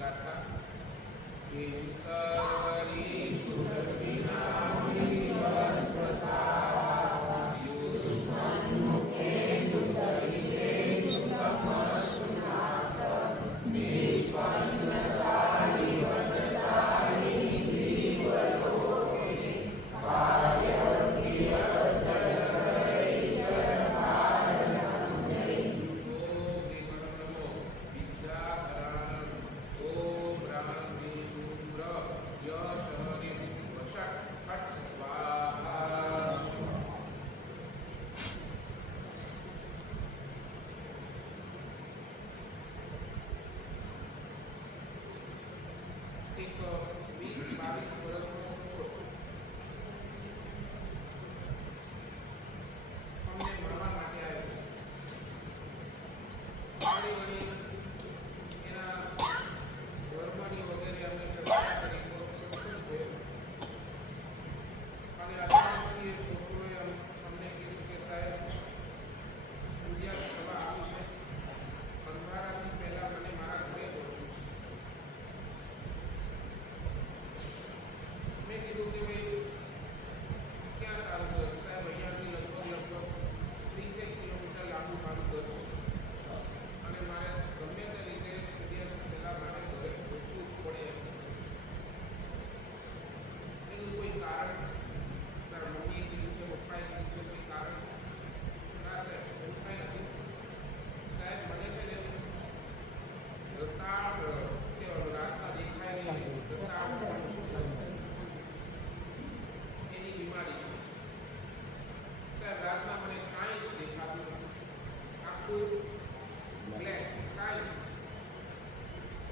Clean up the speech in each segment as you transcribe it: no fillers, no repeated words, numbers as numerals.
ગાથા કેસરી સુષિના વિવસ્વતા યુષ્મન મુખે દુદરિતે સુતમ સુનાત નિષ્પન્ન સારી વનસારી જીવલોકે ભાગ્યકીય જલધરે જલધારણં જય એક 20-22 વર્ષનો છોકરો અમને મળવા માટે આવ્યો. ઘણી એના ધર્મની વગેરે અમને ચર્ચા કરી તો સંતોષ થયો અને અચાનકથી એ છોકરોએ અમને કીધું કે સાહેબ સૂર્યાસ્ત થવા આવ્યું છે, અંધારાથી પહેલાં મને મારા ઘરે પહોંચવું છે. મેં કીધું કે ભાઈ ક્યાં તારું ઘર? સાહેબ અહીંયાથી લગભગ 30 કિલોમીટર લાંબુ મારું ઘર છે અને મારે ગમે તે રીતે સૂર્યાસ્ત પહેલાં મારે ઘરે પહોંચવું જ પડે એમ છે. એવું કોઈ કારણ તારા મમ્મીએ કીધું છે, પપ્પાએ કીધું છે, કોઈ કારણ? ના સાહેબ એવું કાંઈ નથી. સાહેબ મને છે ને રતાળ રાતના દેખાય નહીં રતાળ એની બીમારી છે. સાહેબ રાતના મને કાંઈ જ દેખાતું નથી, આખું બ્લેક કાંઈ જ.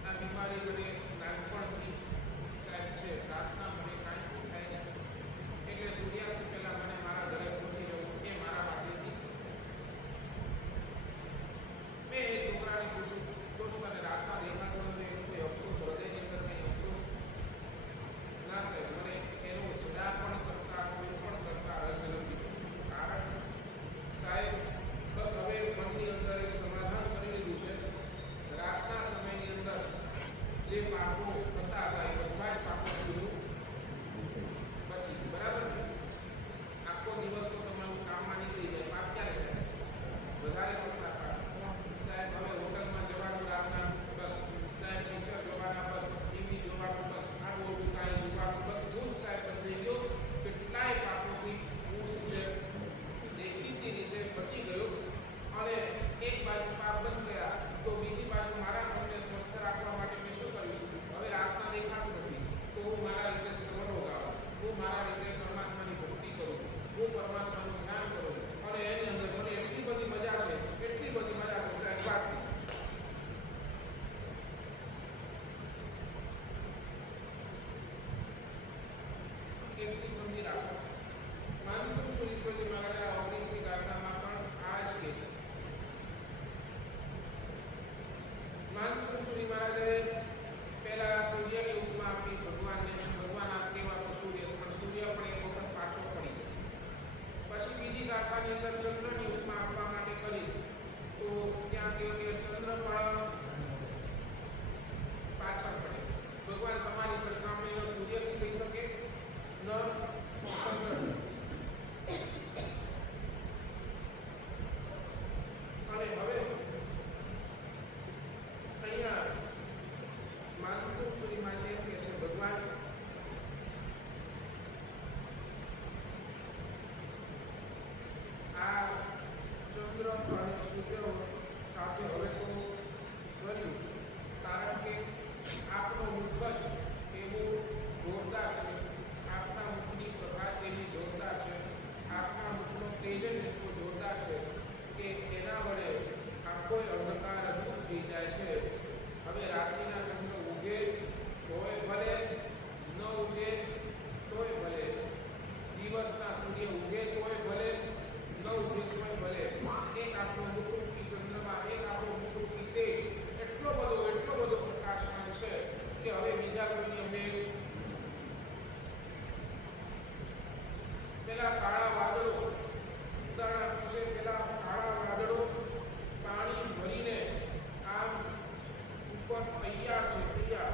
આ બીમારી મને નાનપણથી સાહેબ છે, રાતના મને કાંઈ દેખાય નહીં એટલે સૂર્યાસ્ત પહેલાં મને મારા ઘરે પહોંચી જવું એ મારા માટેથી. મેં એ છોકરાને પૂછ્યું, દોસ્ત તને રાતના દેખાતો નથી એનો કોઈ અફસોસ, હૃદયની અંદર કંઈ અફસોસ? ના સાહેબ મને એનો જરા પણ કરતા કોઈ પણ કરતા રંજ નથી. કારણ સાહેબ બસ હવે મનની અંદર એક સમાધાન કરી લીધું છે. રાતના સમયની અંદર જે પાપો થતા હતા એ બધા જ પાપો કીધું પછી બરાબર. આખો દિવસ તો તમારું કામમાં નીકળી જાય, પાપ ક્યારે થાય? વધારે પડતા પાપ. સાહેબ હવે હોટલમાં જવાનું રાતના બંધ, સાહેબ પિક્ચર જોવાના બંધ, ટીવી જોવાનું બંધ, આવું કાંઈ જોવાનું બધું જ સાહેબ બંધ થઈ ગયું. કેટલાય પાપોથી હું શું છે દેખીતી રીતે બચી ગયો અને એક બાજુ પાપ બંધ ગયા તો બીજી બાજુ મારા મનને સ્વસ્થ રાખવા માટે મેં શું કર્યું? હવે રાતના દેખાતું નથી તો હું મારા રીતે શ્રવણો ગાઉં, હું મારા રીતે પરમાત્માની ભક્તિ કરું, હું પરમાત્માનું ધ્યાન કરું અને એની અંદર મને એટલી બધી મજા છે, એટલી બધી મજા છે સાહેબ વાત. એક ચીજ સમજી રાખો, માનતું છું ઈશ્વરજી મહારાજ 19મી ગાથામાં પણ આ જ કહે છે. માનતું છું મહારાજે પહેલા સૂર્યની ઉપમા આપી ભગવાનને. ભગવાન આ કહેવાતો સૂર્ય, પણ સૂર્ય પણ એક વખત પાછો પડી ગયો. પછી બીજી ગાથાની અંદર ચંદ્રની ઉપમા આપવા માટે કરી તો ત્યાં કહ્યું કે ચંદ્ર પણ પાછળ પડે. ભગવાન તમારી સરખામણીનો સૂર્યથી થઈ શકે ન ચંદ્ર. અને હવે અહીંયા માનતું સુધી માટે કે છે ભગવાન આ ચંદ્ર અને સૂર્ય સાથે હવે તો ફર્યું, કારણ કે આપનો મુખ જ એવું જોરદાર છે, આપના મુખની પ્રભા તેવી જોરદાર છે, આપના મુખનો તેજ જ એટલો જોરદાર છે કે એના વડે આખો અંધકાર દૂર થઈ જાય છે. હવે રાત્રિના ચંદ્ર ઉગે તોય ભલે, ન ઉગે તોય ભલે, દિવસના સૂર્ય ઉગે તોય ભલે, ન ઉગે તોય ભલે, એક આપણો મુખરૂપી ચંદ્રમાં, એક આપણો મુખરૂપી તેજ એટલો બધો પ્રકાશમાન છે કે હવે બીજા કોઈની અમે પેલા કાળા વાદળો ઉદાહરણ આપ્યું છે. પેલા કાળા વાદળો પાણી ભરીને આમ ઉપર તૈયાર છે, તૈયાર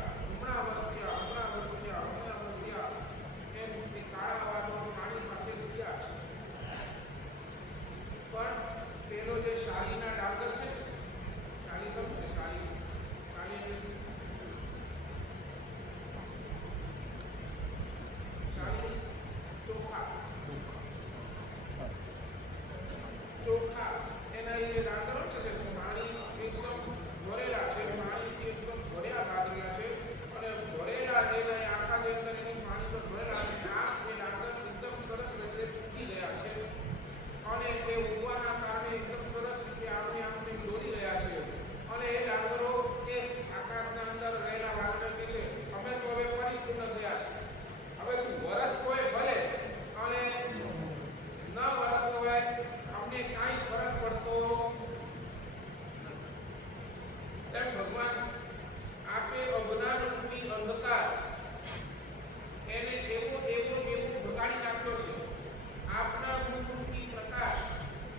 એમ ભગવાન આપે અજ્ઞાન રૂપી અંધકાર એને એવો ભગાડી નાખ્યો છે. આપના ગુણ રૂપી પ્રકાશ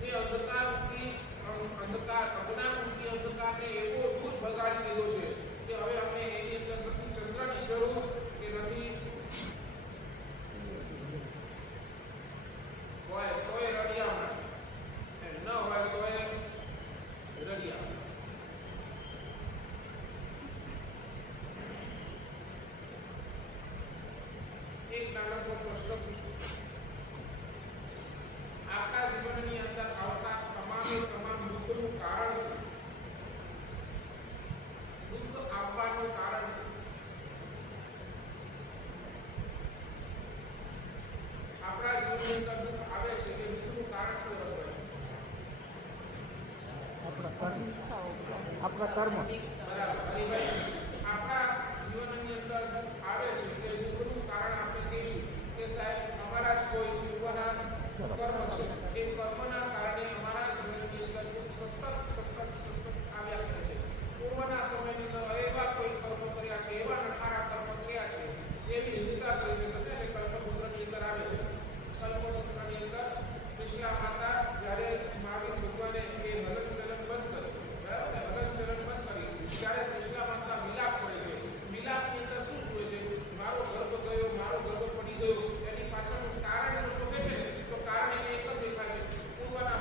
એ અંધકાર રૂપી અજ્ઞાન રૂપી અંધકારને એવો દૂર ભગાડી દીધો છે કે હવે અમને એની અંદર નથી ચંદ્રની જરૂર કે નથી હોય તોય રડિયામાં એમ ન હોય તોય રડિયા. એક નાનકડો પ્રશ્ન પૂછું. આપણા જીવનની અંદર આવતા તમામ દુઃખનું કારણ શું? દુઃખ આવવાનું કારણ શું? આપણા જીવનની અંદર દુઃખ આવે છે એ દુઃખનું કારણ શું હોય? આપણા કર્મ. બરાબર હરિભાઈ, આપણા જીવનની અંદર દુઃખ આવે છે તે દુઃખનું કારણ આપણે કહીશું કે સાહેબ અમારા જ કોઈ પૂર્વના કર્મ છે. એ કર્મના કારણે અમારા જીવનની અંદર દુઃખ સતત આવ્યા કરે છે. પૂર્વના સમયની અંદર એવા કોઈ કર્મ કર્યા છે, એવા નઠારા કર્મ કર્યા છે, એવી હિંસા કરી છે અને કલ્પસૂત્રની અંદર આવે છે. કલ્પસૂત્રની અંદર કૃષ્ણા માતા જ્યારે મહાવીર ભગવાને એ હલનચલન બંધ કર્યું, બરાબર ને, હલનચલન બંધ કર્યું ત્યારે કૃષ્ણા માતા વિલાપ કરે છે. વિલાપની અંદર શું જુએ છે? મારો ગર્ભ ગયો, મારો ગર્ભ પડી ગયો. એની પાછળનું કારણ શોધે છે ને તો કારણ એને એક જ દેખાય છે. પૂર્વના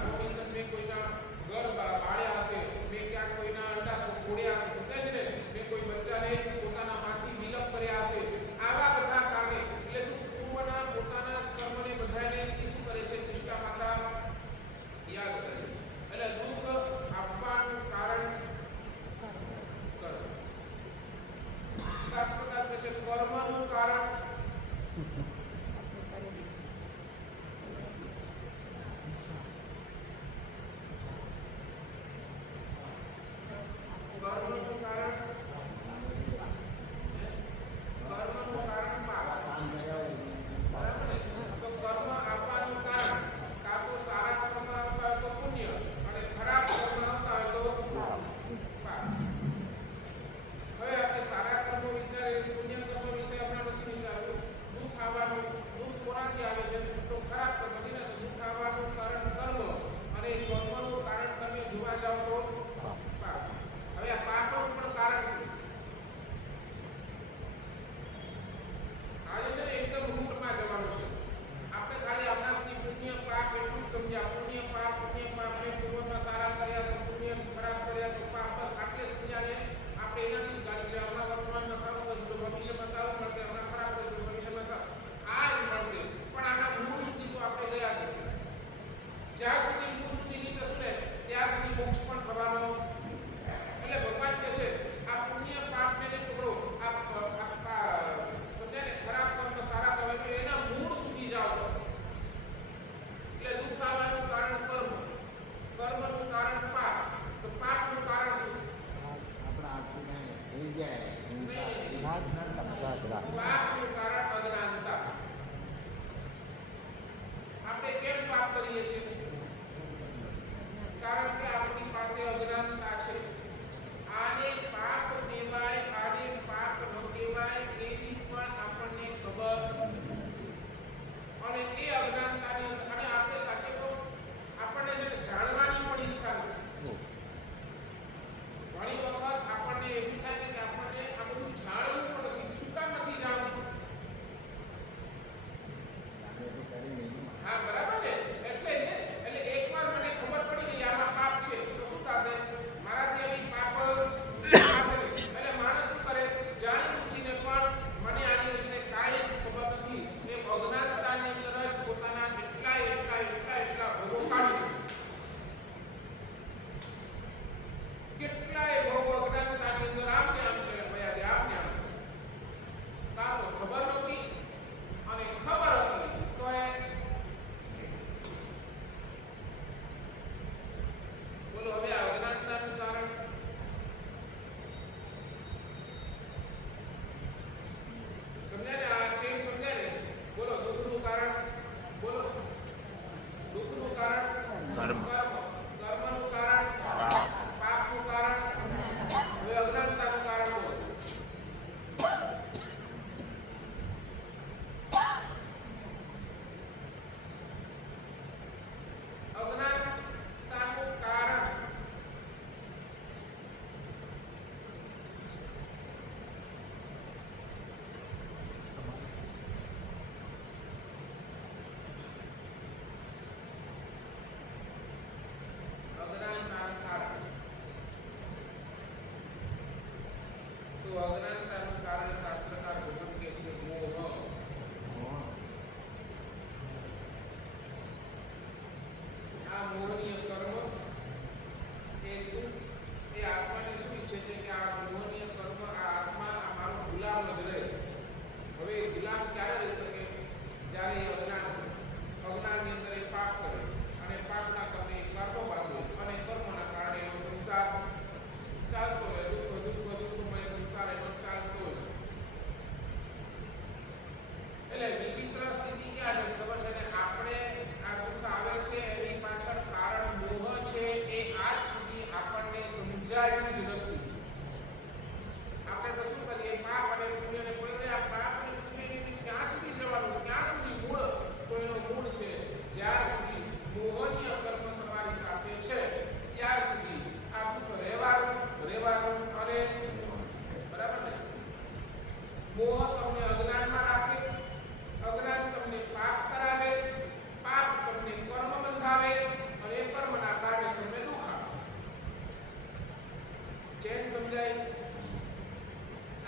ચેન સમજાય?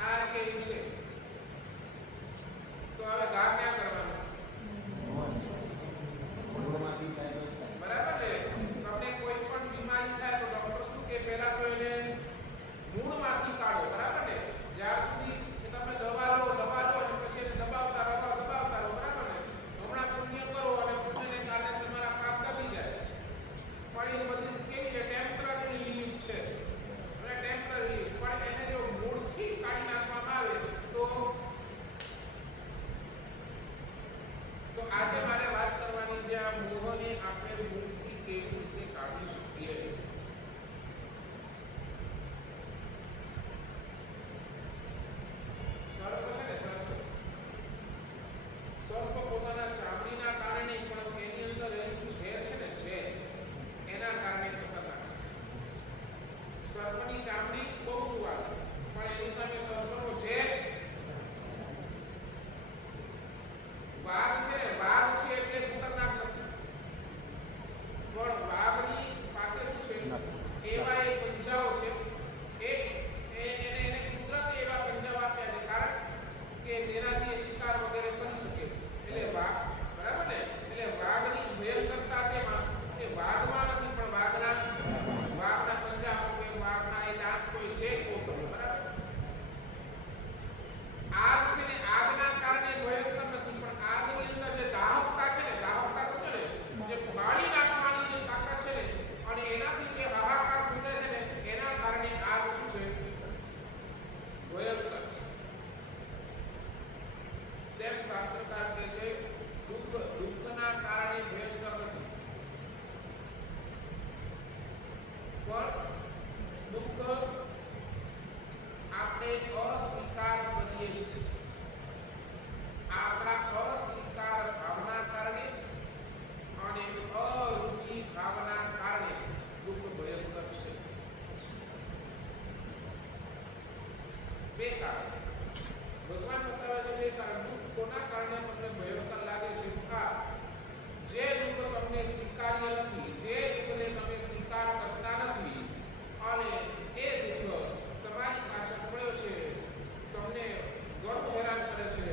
આ ચેન છે. તો હવે ઘા ક્યાં કરવાનું? બરાબર ને? તમને કોઈ પણ બીમારી થાય તો ડોક્ટર શું કે પહેલા તો એને મૂળમાંથી કાઢો. બરાબર ને? જ્યાર સુધી કે તમે દવા લો અને પછી એને દબાવતા રહો. બરાબર ને? હમણાં પુણ્ય કરો અને પુણ્યને કારણે તમારા પાપ દબી જાય. પણ એ બધી કેવી છે? ટેમ્પરરી રિલીફ છે. અને ટેમ્પરરી પણ એને જો મૂળથી જ કાઢી નાખવામાં આવે તો આજે મારે વાત કરવાની છે આ મોહને આપણે મૂળથી કેવી રીતે કાઢી શકીએ. સર્પ છે ને, સર્પ પોતાના ચામડીના કારણે પણ એની અંદર એનું ઝેર છે ને, ઝેર એના કારણે ખતરનાક છે. સર્પની ચામડી બહુ સુવાદ પણ એની સામે સર્પનો ઝેર. વાઘ છે ને, વાઘ છે એટલે ખતરનાક નથી, પણ વાઘની પાસે શું છે? એવા એ પંજાઓ છે. એને કુદરતે એવા પંજાઓ આપ્યા છે કારણ કે તેનાથી એ શિકાર વગેરે કરી શકે. એટલે વાઘ, બરાબર ને? એટલે વાઘની ભયંકરતા શેમાં? એ વાઘમાં નથી, પણ વાઘના પંજા કે વાઘના એ દાંત કોઈ છે કોઈ, બરાબર? આગ છે ને, આગના કારણે ભયંકર નથી, પણ આગની અંદર જે દાહકતા છે ને, દાહકતા સમજો ને, જે બાળી નાખવાની જે તાકાત છે ને, અને એનાથી જે હાહાકાર સર્જાય છે ને, એના કારણે આગ શું છે? ભયંકર છે. તેમ શાસ્ત્રકાર કહે છે દુઃખના કારણે ભયંકર નથી, પણ દુઃખ આપણે અસ્વીકાર કરીએ છીએ. આપણા અસ્વીકાર ભાવના કારણે અને અરુચિ ભાવના કારણે દુઃખ ભયંકર છે. બે કારણ ભગવાન બતાવે છે. બે કારણ. દુઃખ કોના કારણે તમને ભયંકર લાગે છે? જે દુઃખ તમને સ્વીકાર્ય નથી, જે દુઃખને તમે સ્વીકાર કરતા નથી, અને એ દુઃખ તમારી પાસે પડ્યો છે, તમને ઘણું હેરાન કરે છે,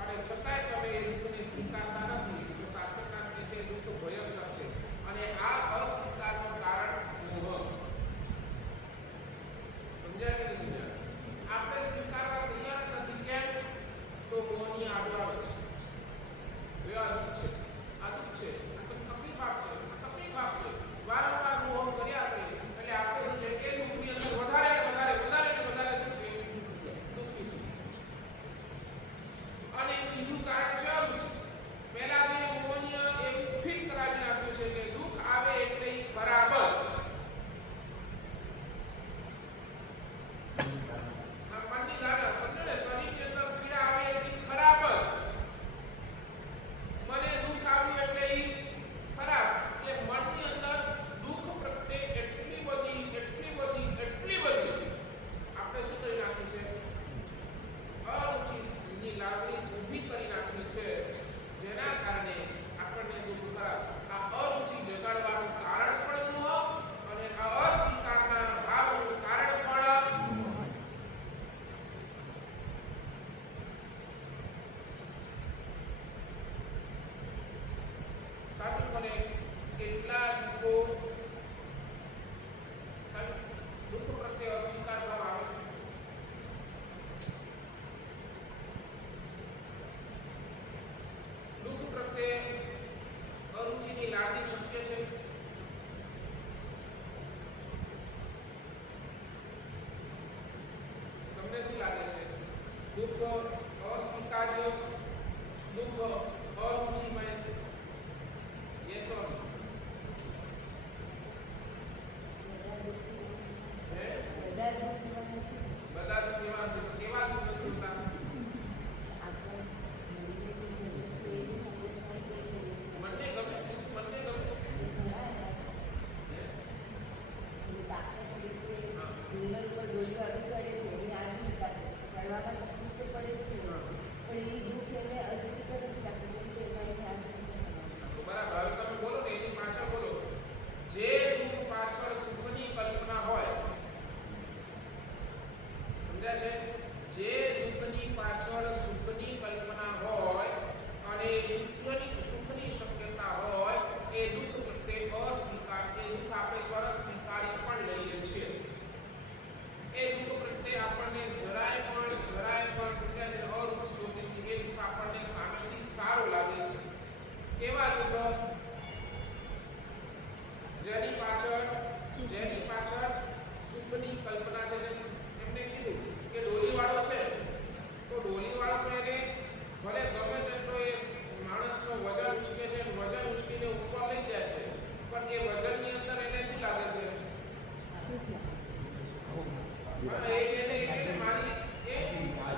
અને છતાંય તમે એ દુઃખને સ્વીકારતા નથી, તો શાસ્ત્રકાર કહે છે દુઃખ ભયંકર છે. અને આ અસ્વીકારનું કારણ મોહ. સમજાય કે નહીં? આપણે સ્વીકારવા તૈયાર જ નથી. કેમ? તો મોહની આડો આવે છે. આ દુઃખ છે, આ દુઃખ છે, આ તકલીફ આપશે, વારંવાર મોહ કર્યા કરે એટલે આપણે શું છે? એ દુઃખ હા, એને મારી એ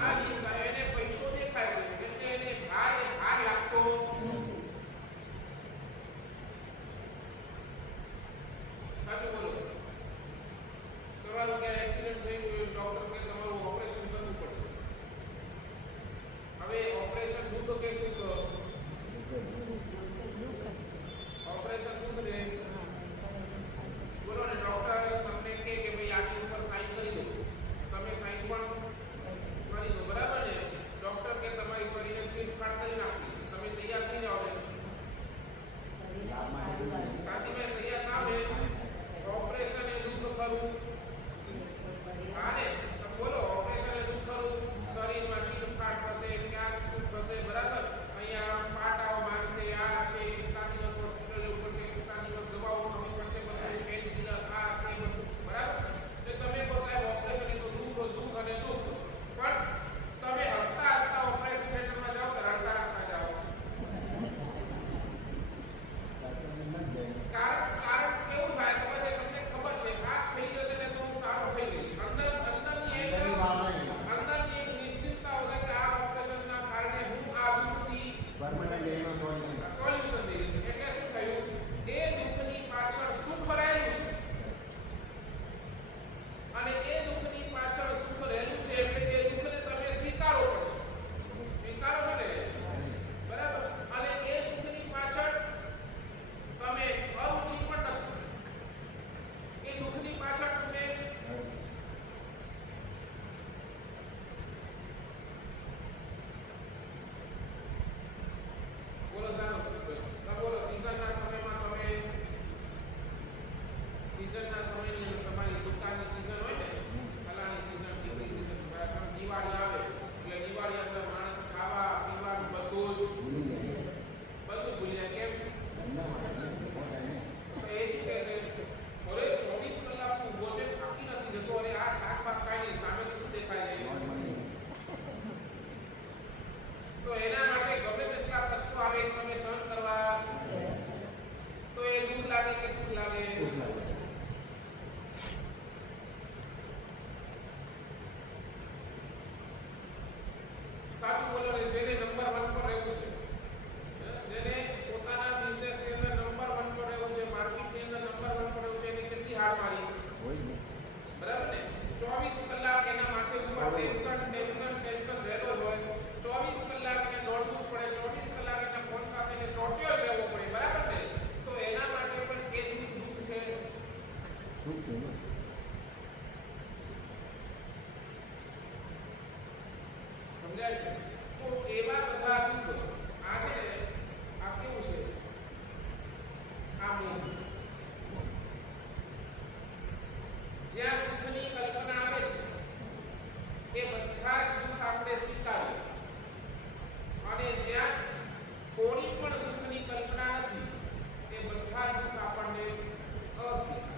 આ જીવતા એને પૈસો દેખાય છે એટલે એને ભાર લાગતો. સાચું બોલો. તમારું ક્યાં એક્સિડન્ટ થઈ ગયું, ડોક્ટર કે તમારું ઓપરેશન કરવું પડશે. હવે ઓપરેશન દુઃખ કે સુખ? ઓપરેશન દુઃખ ને બોલો ને. ડોક્ટર તમને કે ભાઈ આની ઉપર સાઈન કરી દો, તમે સાઈન પણ કરી દો, બરાબર ને. ડોક્ટર કે તમારી શરીરને ચીરફાડ કરી નાખીશ, તમે તૈયાર થઈ જાઓ ને. કાંતિભાઈ તૈયાર ના હોય ઓપરેશન એ દુઃખ ખરું. હા ને, બોલો ઓપરેશન એ દુઃખ ખરું. શરીરમાં ચીરફાડ થશે, ક્યાંક શું થશે, બરાબર. અહીંયા પાટાઓ માંગશે, આ છે, કેટલા દિવસ હોસ્પિટલ જવું પડશે, કેટલા દિવસ દવાઓ ખાવી પડશે, બધું પેન કિલર આ તે બધું, બરાબર. એટલે તમે કહો સાહેબ ઓપરેશન એ તો દુઃખ અને દુઃખ, પણ તમે હસતા હસતા ઓપરેશન થિયેટરમાં જાઓ કે રડતા રડતા જાઓ? કારણ કેવું થાય ખબર છે તમને? ખબર છે આ થઈ જશે ને તો હું સારો થઈ જઈશ. અંદરની એક નિશ્ચિતતા હશે કે આ ઓપરેશનના કારણે હું આ દુઃખથી સોલ્યુશન થઈ જશે. એટલે શું થયું? એ દુઃખની પાછળ સુખ રહેલું છે, અને એ દુઃખની પાછળ સુખ રહેલું છે એટલે એ દુઃખને તમે સ્વીકારો પડશે. સ્વીકારો છો ને, બરાબર. અને એ સુખની પાછળ તમે અરુચિ પણ નથી. એ દુઃખની પાછળ તમને બોલો સારો બોલો. સીઝનના સમયમાં તમે સીઝનના સમયની અંદર તમારી દુકાનની સીઝન હોય ને, ફલાણી સીઝન, ટીકડી સીઝન, બરાબર. દિવાળી આવે એટલે દિવાળી અંદર માણસ ખાવા પીવાનું બધું જ ભૂલી જાય. કેમ? તો એ શું કહે છે? અરે 24 કલાક તું ઊભો છે, થાકી નથી જતો. અરે આ થાક બાક કાંઈ નહીં, સામેથી શું દેખાય જાય? તો એના માટે ગમે તેટલા કષ્ટો આવે એ તમે સહન કરવા, તો એ દુઃખ લાગે કે સુખ લાગે? સાચું બોલો ને. જેને નંબર 1 પર રહેવું છે, જેને પોતાના બિઝનેસ ની અંદર નંબર 1 પર રહેવું છે, માર્કેટની અંદર નંબર 1 પર રહેવું છે, એને કેટલી હાર મારી, બરાબર ને. 24 કલાક એના માથે ઉપર ટેન્શન રહેલો જ હોય. 24 કલાક એને દોડવું પડે, 24 કલાક એને ફોન સાથે ચોટ્યો જ રહેવો પડે, બરાબર ને. તો એના માટે પણ એ દુઃખ છે. સમજાય છે? તો એવા બધા દુઃખ આ છે ને, આ કેવું છે? આ મોહ. જ્યાં સુખની કલ્પના આવે છે એ બધા જ દુઃખ આપણે સ્વીકારીએ, અને જ્યાં થોડી પણ સુખની કલ્પના નથી એ બધા દુઃખ આપણને અસ્વીકાર.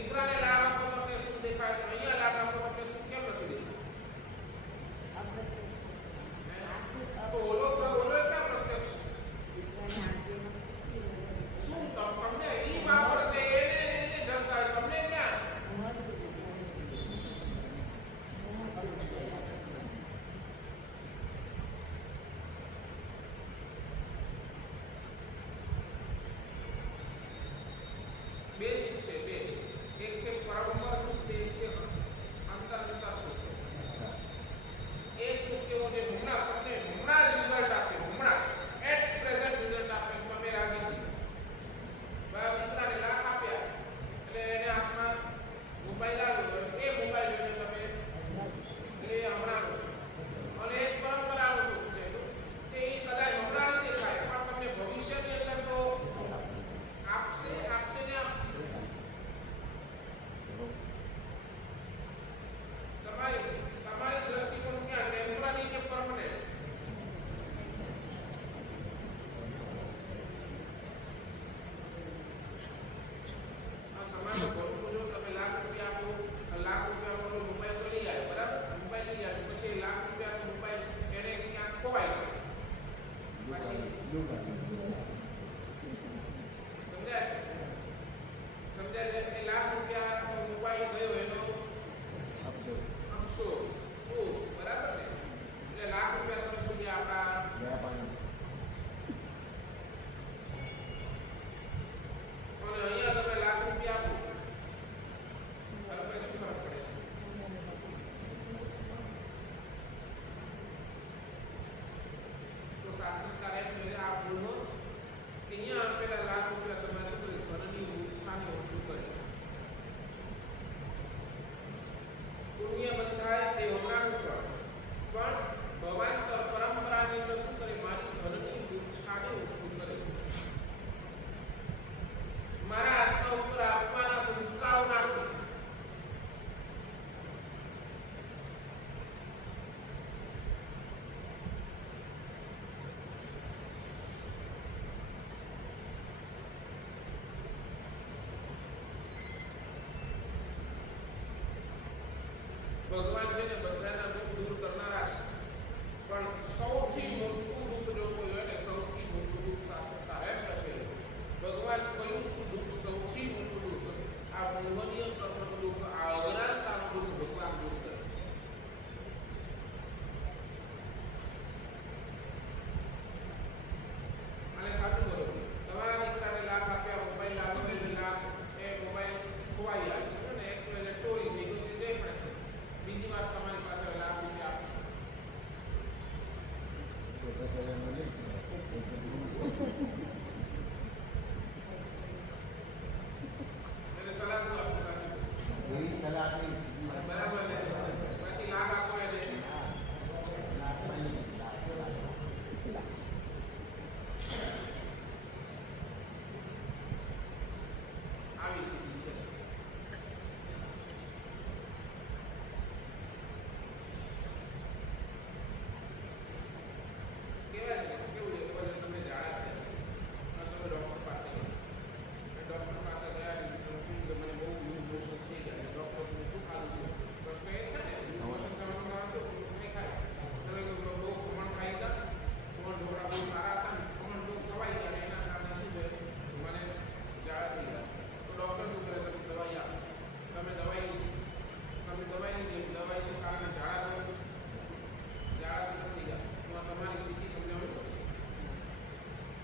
દીકરાને લાભ આપો તમને શું દેખાય છે? અહીંયા લાભ આપો તમને શું કેમ નથી દેખાતું? તો ઓલો ક્યાં પ્રત્યક્ષ છે? શું તમને ઈ વાપરશે એને જલસા તમને ક્યાં? બે સુખ છે, બે. એક છે પરમપર સુખ, બે છે અંતર સુખ. એક સુખ કેવું છે? હમણાં તમને હમણાં જ રિઝલ્ટ આપે, હમણાં એટ પ્રેઝન્ટ રિઝલ્ટ આપે, તમે રાજી છો. બાપ દીકરાને લાખ આપ્યા એટલે એને હાથમાં મોબાઈલ આવ્યો, એ મોબાઈલ જોઈને તમે એટલે હમણાં અને એક પરંપરાનું સુખ છે કે એ કદાચ હમણાં નહીં દેખાય પણ તમને ભવિષ્યની અંદર તો આપશે ને આપશે. તમારી દ્રષ્ટિકોણ ક્યાં ટેમ્પરરી કે પરમનન્ટ? તમારે બોલવું જો તમે લાખ રૂપિયા આપો, લાખ રૂપિયાનો મોબાઈલ તો લઈ આવ્યો, બરાબર? મોબાઈલ લઈ આવ્યો પછી લાખ રૂપિયાનો મોબાઈલ એને ક્યાંક ખોવાઈ ગયો, પછી સમજાય છે? એ લાખ રૂપિયાનો મોબાઈલ ગયો એનો અફસોસ, બરાબર ને? એટલે લાખ રૂપિયા તમે શું થયા આપણા? અને અહીંયા તમે લાખ રૂપિયા આપો તો શાસ્ત્રકાર એમ કહે આ ભૂલનો અહીંયા આપેલા લાખ રૂપિયા તમે શું કરે? ધનની મૂર્છાને ઓછું કરે. પુણ્ય બંધાય તે હમણાંનું પણ ભવાંતર પરંપરાની અંદર શું કરે? મારી ધનની મૂર્છાને ઓછું કરે. મારા આત્મા ઉપર આપવાના સંસ્કારો નાખો. ભગવાન છે ને બધાના દુઃખ દૂર કરનારા છે, પણ સૌથી મોટું દુઃખ જો કોઈ હોય ને સૌથી મોટું દુઃખ શાસ્ત્રકાર એમ કહે ભગવાન કયું શું દુઃખ? સૌથી મોટું દુઃખ આ મોહનીય કર્મનું દુઃખ, આ અજ્ઞાનતાનું દુઃખ ભગવાન દૂર કરે. અને સાચું બોલો, તમારા દીકરાને લાખ આપ્યા, મોબાઈલ લાવો એટલે લાખ, એ મોબાઈલ ખોવાઈ આવે છે ને એક્સવાયઝેડ ચોરી થઈ ગયું, તે પણ બીજી વાર તમારી પાસે લાખ રૂપિયા એટલે સલાહ શું આપું? સાચું સલાહ બરાબર ને? પછી લાખ આપો એ દે આવી સ્થિતિ છે. કેવાય ને કેવું છે ખબર છે? તમને ઝાડા છે અને તમે ડૉક્ટર પાસે ગયા, ડૉક્ટર પાસે ગયા કે મને બહુ લૂઝ મોશન થઈ જાય, ડૉક્ટર શું ખાધું? પ્રશ્ન એ છે ને લૂઝ મોશન થવાનું કારણ શું? નહીં ખાય તમે બહુ ખમણ ખાઈ ગયા, ખમણ ઢોકળા બહુ સારા હતા ને ખમણ બહુ ખવાઈ ગયા ને એના કારણે શું છે? મને ઝાડા થઈ ગયા. તો ડૉક્ટર શું કરે? તમે દવાઈ આપે, તમે દવાઈ લીધી, દવાઈનું કારણે ઝાડા થઈ ગયા, તો તમારી સ્થિતિ સમજાવવી પડશે.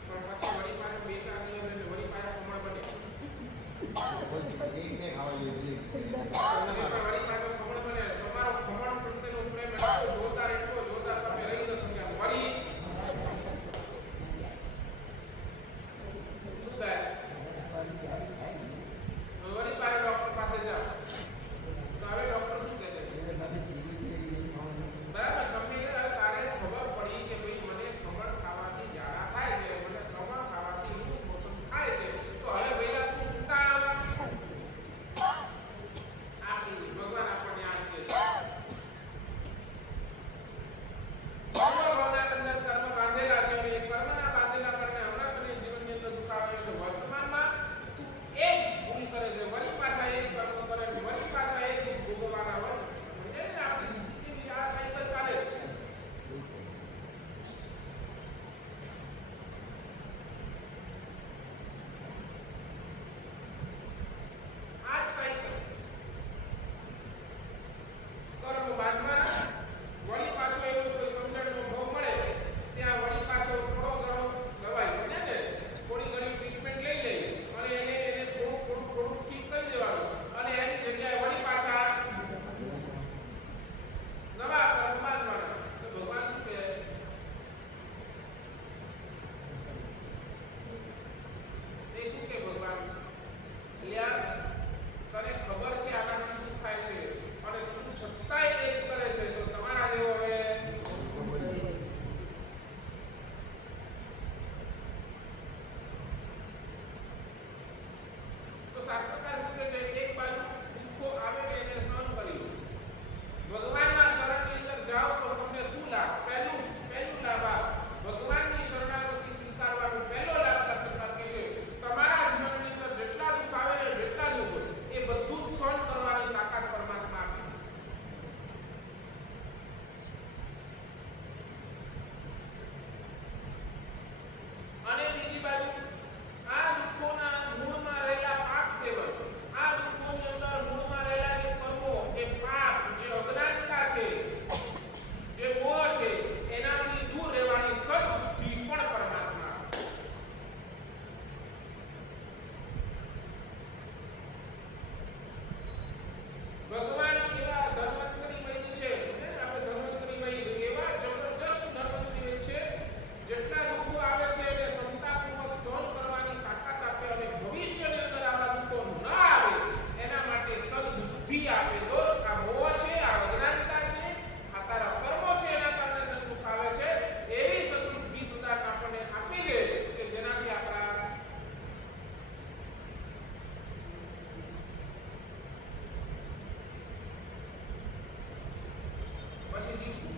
પણ પછી વળી પાછું 2-4 દિવસ એટલે વળી પાછા ખમણ બને, વળી પાછો ખમણ બને. તમારો ખમણ પ્રત્યેનો પ્રેમ એટલો જોરદાર તમે રહી ન શક્યા, વળી શું થાય? વળી પાછા ડૉક્ટર પાસે જાઓ. તો હવે ડૉક્ટર શું કહે છે? બરાબર, તમને તારે ખબર પડી કે ભાઈ મને ખમણ ખાવાથી ઝાડા થાય છે, મને ખમણ ખાવાથી લૂઝ મોશન થાય છે, તો હવે પહેલા તું શું કામ આપી? ભગવાન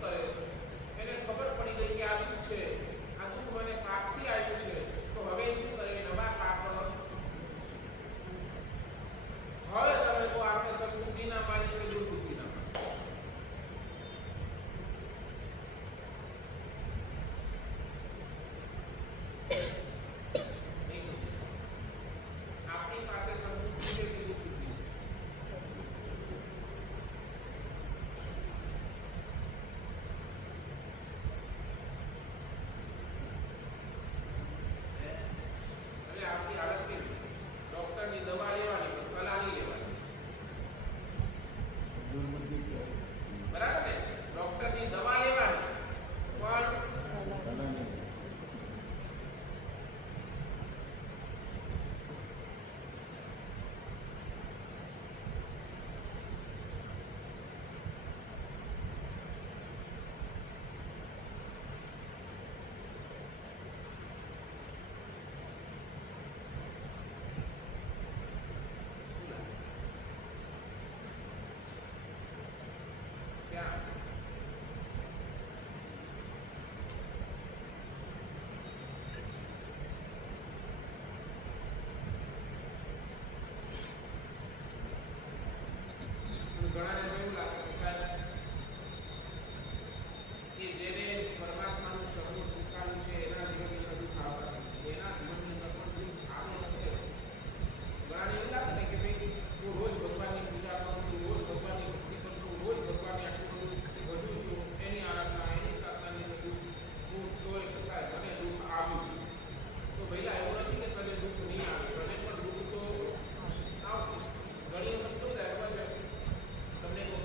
કરે, એને ખબર પડી ગઈ કે આ દુઃખ છે, આ દુઃખ મને પાપથી આવ્યું છે, તો હવે શું કરે? નવા પાપ. હવે તમે તો આપણે સદબુદ્ધિ ના માની કે દુર્બુદ્ધિ ના માની. નહીં સમજે. આપણી પાસે સદબુદ્ધિ છે કે દુર્બુદ્ધિ છે? હવે આપણી હાલત કેવી? ડોક્ટરની દવા લેવાની પણ સલાહ નહીં લેવાની. બરાબર ને? ડોક્ટરની દવા લેવાની પણ ક્યાં? ઘણાને તો એવું લાગે કે સાહેબ કે જેને પરમાત્માનું શબ્દ સ્વીકાર્યું છે એના જીવનની અંદર દુઃખ આવતા નથી. એના જીવનની અંદર પણ દુઃખ આવે હશે. ઘણાને એવું લાગે ને કે ભાઈ હું રોજ ભગવાનની પૂજા કરું છું, રોજ ભગવાનની ભક્તિ કરું છું, રોજ ભગવાનની આટલું બધું ભજું છું, એની આરાધના એની સાધનાની બધું હું તોય છતાંય મને દુઃખ આવ્યું. તો પહેલા એવું નથી કે તને દુઃખ નહીં આવે, તને પણ દુઃખ તો આવશે. ઘણી વખત કેવું થાય ખબર છે તમને? તો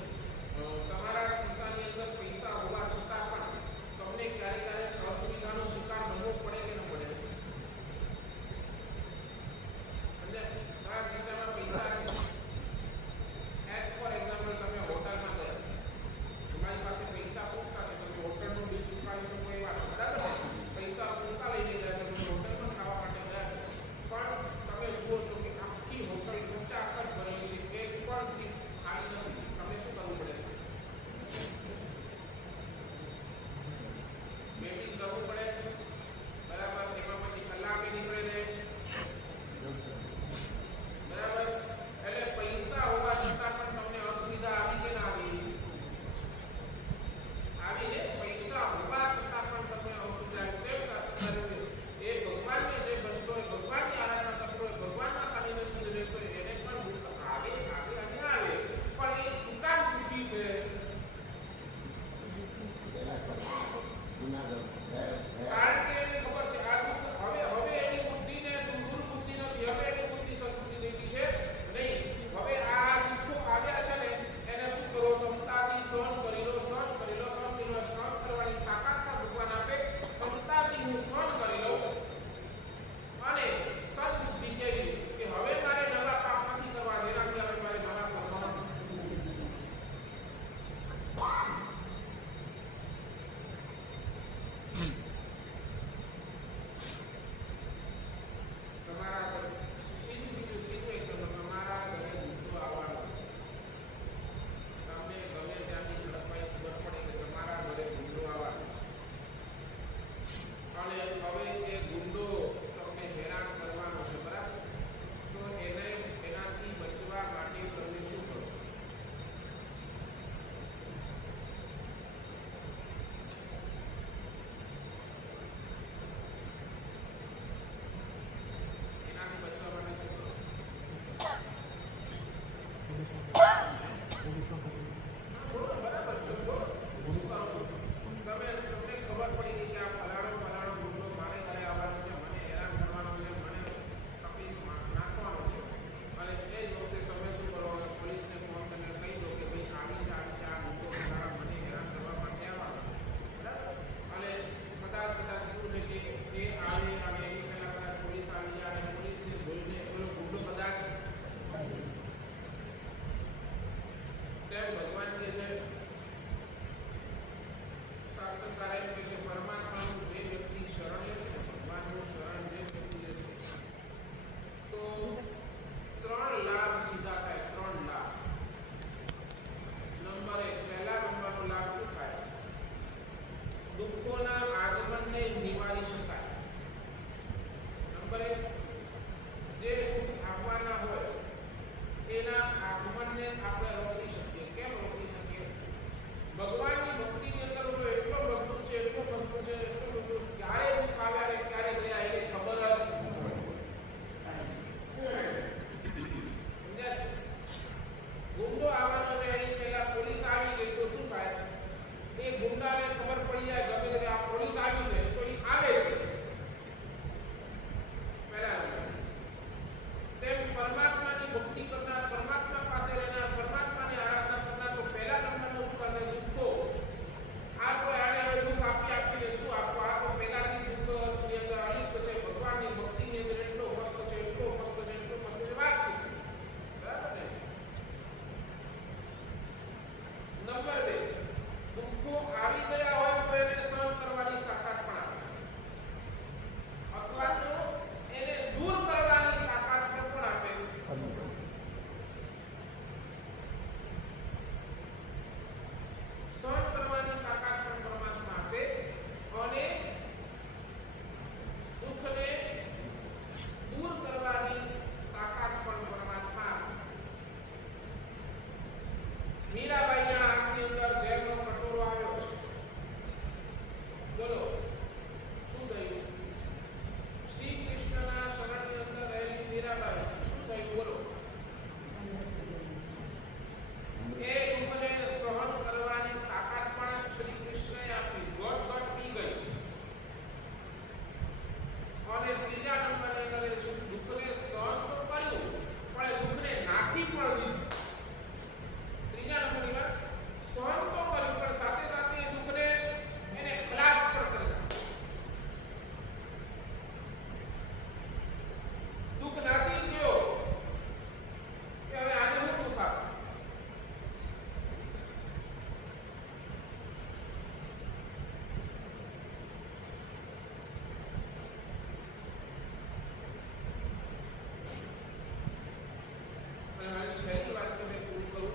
છેલ્લી વાત તમે પૂરી કરું.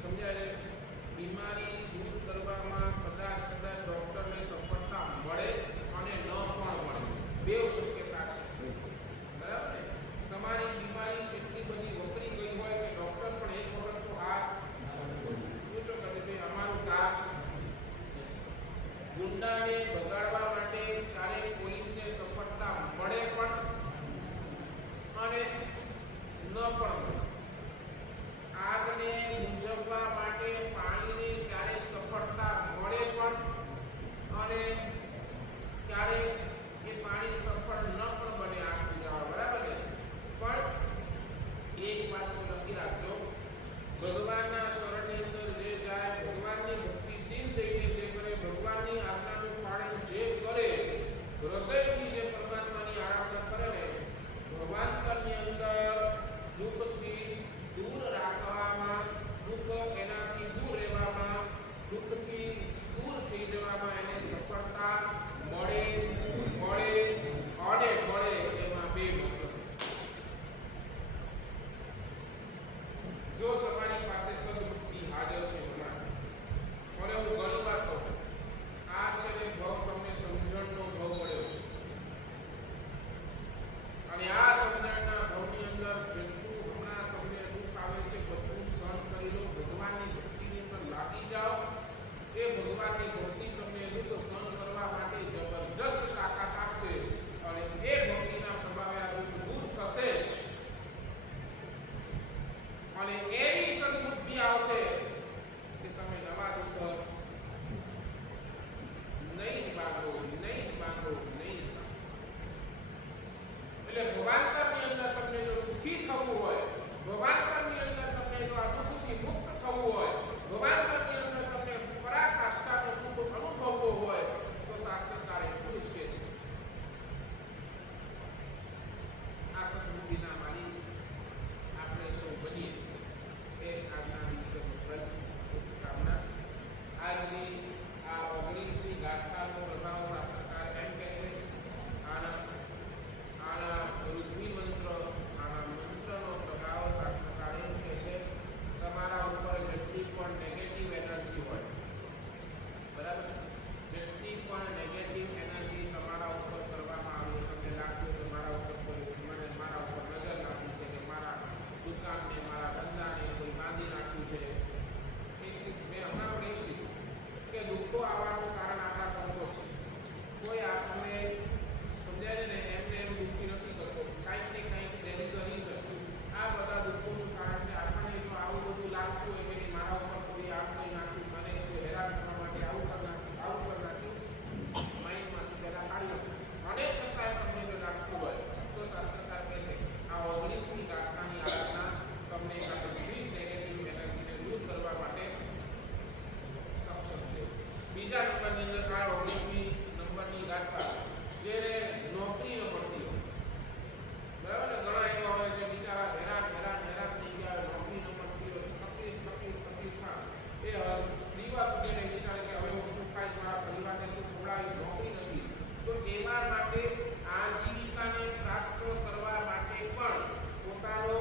સમજાય છે? બીમારી દૂર કરવામાં કદાચ ડૉક્ટરને સફળતા મળે અને ન પણ મળે, બે શક્યતા છે. બરાબર ને? તમારી બીમારી એટલી બધી વકરી ગઈ હોય કે ડૉક્ટર પણ એક વખત તો હાથ પૂછો કે ભાઈ અમારું કામ ગુંડાને બગાડવા માટે ક્યારેક પોલીસને સફળતા મળે પણ અને ન પણ મળે. આગને બુઝાવવા માટે પાણીને ક્યારેક સફળતા મળે પણ અને ક્યારેક એ પાણી સફળ ન પણ બને આગ બુઝાવવા. બરાબર ને? પણ એક વાત તો લખી રાખજો, ભગવાનના શરણની અંદર જે જાય, ભગવાનની ભક્તિ દિલ દઈને જે કરે, ભગવાનની આજ્ઞાનું પાલન જે કરે, હૃદયથી જે પરમાત્માની આરાધના કરે ને, ભગવાનની અંદર દુઃખથી દૂર રાખવામાં, દુઃખ એનાથી દૂર રહેવામાં, દુઃખથી દૂર થઈ જવામાં એને સફળતા મળે મળે અને મળે. એમાં બે મતલબ. જો તમારી પાસે સદબુદ્ધિ હાજર છે હમણાં, અને હું ઘણી વાર કહું, આ છે ને ભાવ તમને સમજણનો ભાવ મળ્યો છે, અને આ સમજણના ભાવની અંદર જેટલું હમણાં તમને દુઃખ આવે છે બધું સહન કરી લો. ભગવાનની ભક્તિની અંદર લાગી જાઓ. એ ભગવાનની ભક્તિ તમને દુઃખ સહન કરવા માટે જબરજસ્ત તાકાત આપશે, અને એ ભક્તિના પ્રભાવે આ દુઃખ દૂર થશે જ. અને એવી સદબુદ્ધિ આવશે કે તમે નવા દુઃખ નહીં માંગો, નહીં માંગો, નહીં માંગો. એટલે ભગવાનની અંદર તમને જો સુખી થવું હોય, ભગવાનની અંદર તમને જો આ દુઃખથી મુક્ત થવું હોય, ભગવાનની અંદર તમને પરાકાષ્ઠાનો સુખ અનુભવવો હોય, તો શાસ્ત્રકાર એટલું જ કહે છે, આ સદબુદ્ધિના માલિક આપણે સૌ બનીએ. એક આજના દિવસે મંગલ શુભકામના. આજની આ 19મી ગાથાનો પ્રભાવ શાસ્ત્રકાર એમ કહે છે, આના વૃદ્ધિ મંત્ર, આના મંત્રનો પ્રભાવ શાસ્ત્રકાર એમ કહે છે, તમારા ઉપર જેટલી પણ નેગેટિવ એનર્જી હોય, બરાબર, જેટલી પણ નેગેટિવ એનર્જી તમારા ઉપર કરવામાં આવી, તમને લાગ્યું કે મારા ઉપર કોઈ મારા ઉપર નજર નાખી છે, કે મારા દુકાનને, મારા ધંધાને કોઈ બાંધી નાખ્યું છે, મેં હમણાં પણ એ જ કીધું કે દુઃખો આવવાનું કારણ આપણા કર્મો છે. કોઈ આપણને સમજાય છે ને એમને એમ દુઃખી નથી કરતો, કાંઈક ને કાંઈક દેર ઇઝ અ રીઝન. આ બધા દુઃખોનું કારણ છે. આપણને જો આવું બધું લાગતું હોય કે મારા ઉપર કોઈ આગ નહીં નાખ્યું, મને કોઈ હેરાન કરવા માટે આવું કરી નાખ્યું, માઇન્ડમાંથી પહેલાં કાઢી નાખ્યું, અને છતાંય તમને જો લાગતું હોય તો શાસ્ત્રકાર કહે છે આ 19મી ગાથાની આરાધના તમને આ બધી નેગેટિવ એનર્જીને દૂર કરવા માટે સક્ષમ છે. બીજા નંબરની અંદર આ 19મી નંબરની ગાથા જેને નોકરી ન મળતી હોય, બરાબર ને? ઘણા એવા હોય જે બિચારા હેરાન થઈ ગયા, નોકરી ન મળતી હોય, તકલીફમાં એ દિવસ સુધીને વિચારે કે હવે હું શું ખાઈશ, મારા પરિવારને શું ખવડાવીશ, નોકરી નથી. તો એવા માટે આજીવિકાને પ્રાપ્ત કરવા માટે પણ પોતાનો